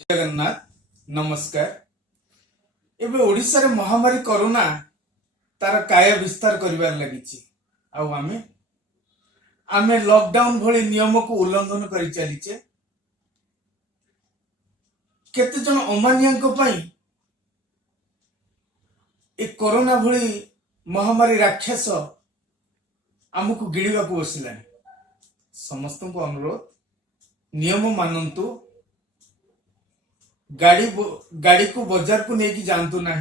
जगन्नाथ नमस्कार। एबे ओडिशा रे महामारी कोरोना तार काय विस्तार करिवार लागिछि। आउ आमे लॉकडाउन भली नियम को उल्लंघन करि चलीचे। केते जन अमानियांको पई ए कोरोना भली महामारी राक्षस आमको गिड़िबा को बसिलानी। समस्त को अनुरोध नियम मानंतु। गाड़ी को बाजार को लेकिन जातु ना,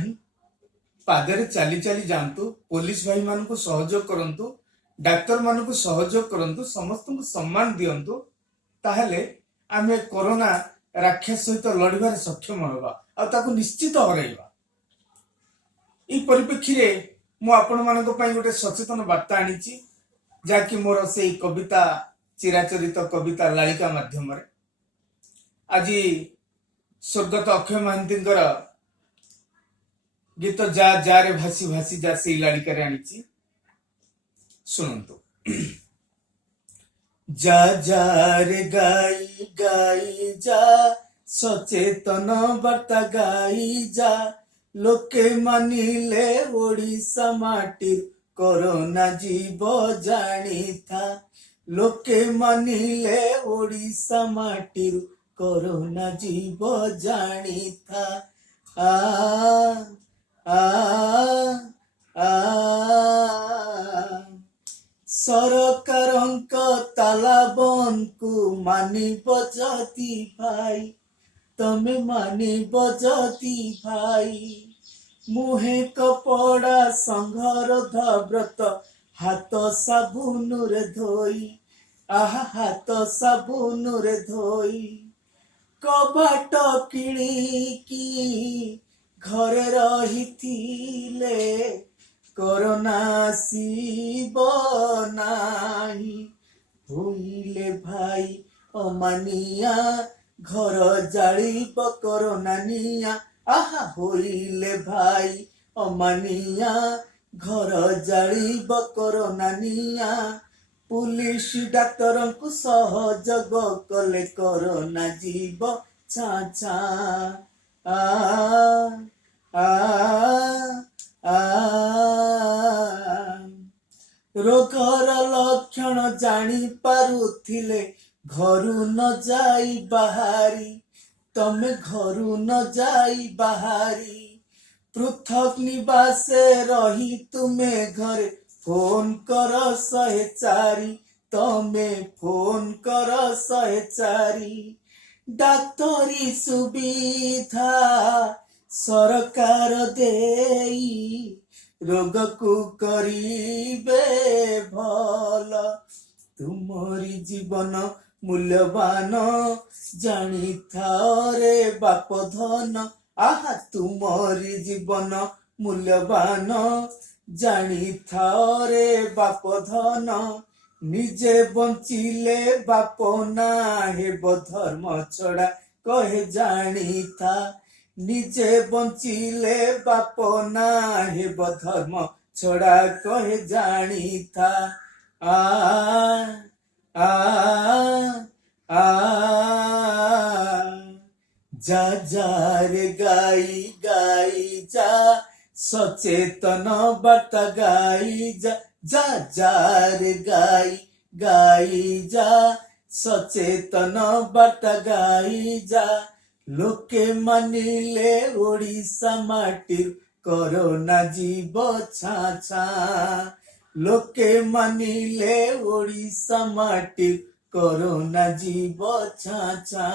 पादरे चली चली जातु। पुलिस भाई मान को सहयोग करंतु, डाक्तर मान को सहयोग करंतु, समस्त को सम्मान दियंतु। ताहले आमे कोरोना राक्षस सहित लड़बार सक्षम होगा और ताको निश्चित हरैबा। ई परिप्रेक्षी रे मु आपण मानको पई गोटे सचेतन वार्ता आनीची, जाकि मोर से कविता चिराचरित कविता लालिका माध्यम रे आज स्वर्गत अक्षय महांती गीत जा जा रे भासी भासी जा से लालिका रे आनीची। सुनंतु। जा जा रे गाई गाई जा, सचेतन वार्ता गाई जा। लोके मानिले ओडिशा माटी कोरोना जीव जानी था। लोके मानिले ओडिशा माटी कोरोना जीव जानी था। आ आ आ सरकारंक तालाबन को मानी बजती भाई, तमे मानी बजती भाई। मुहे कपड़ा संघरध व्रत हाथ साबुन रे धोई। आहा हाथ साबुन रे धोई। कबाट किणिकी घरे रहिथिले, कोरोना आसीब नाही। होइले भाई अमानिया, घर जालिब कोरोना निया। आहा होइले भाई अमानिया, घर जालिब कोरोना निया। पुलिस डाक्तर को सहयोग कले कोरोना जीव छा छा। आ आ आ रोगर लक्षण जानी पारुथिले, घरू न जाई बाहारी। तमे घरू न जाई बाहारी। पृथक निवासे रही तुमे घरे फोन कर 104। तमे फोन कर 104। डाक्तरी सुविधा सरकार देई, रोग को करिबे भल। तुमरी जीवन मूल्यवान, जानी था रे बाप धन। आहा तुमरी जीवन मूल्यवान, जानी था रे बाप धन। निजे बंचिले बाप ना हेब धर्म छड़ा कहे जानी था। निजे बंचिले बाप ना हेब धर्म छड़ा कहे जानी था। आ आ आ जा जा रे गाई गाई जा, सचेतन वार्ता गाई जा। जा जा रे गाई गाई जा, सचेतन वार्ता गाई जा। लोके मानिले ओडिशा माटीर कोरोना जीव छा छा। लोके मानिले ओडिशा माटीर कोरोना जीव छा छा।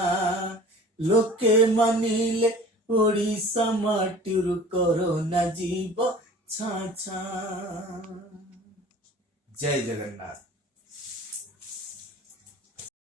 लोके मानिले ओडिशा माटीर कोरोना जीव छा छा। जय जगन्नाथ।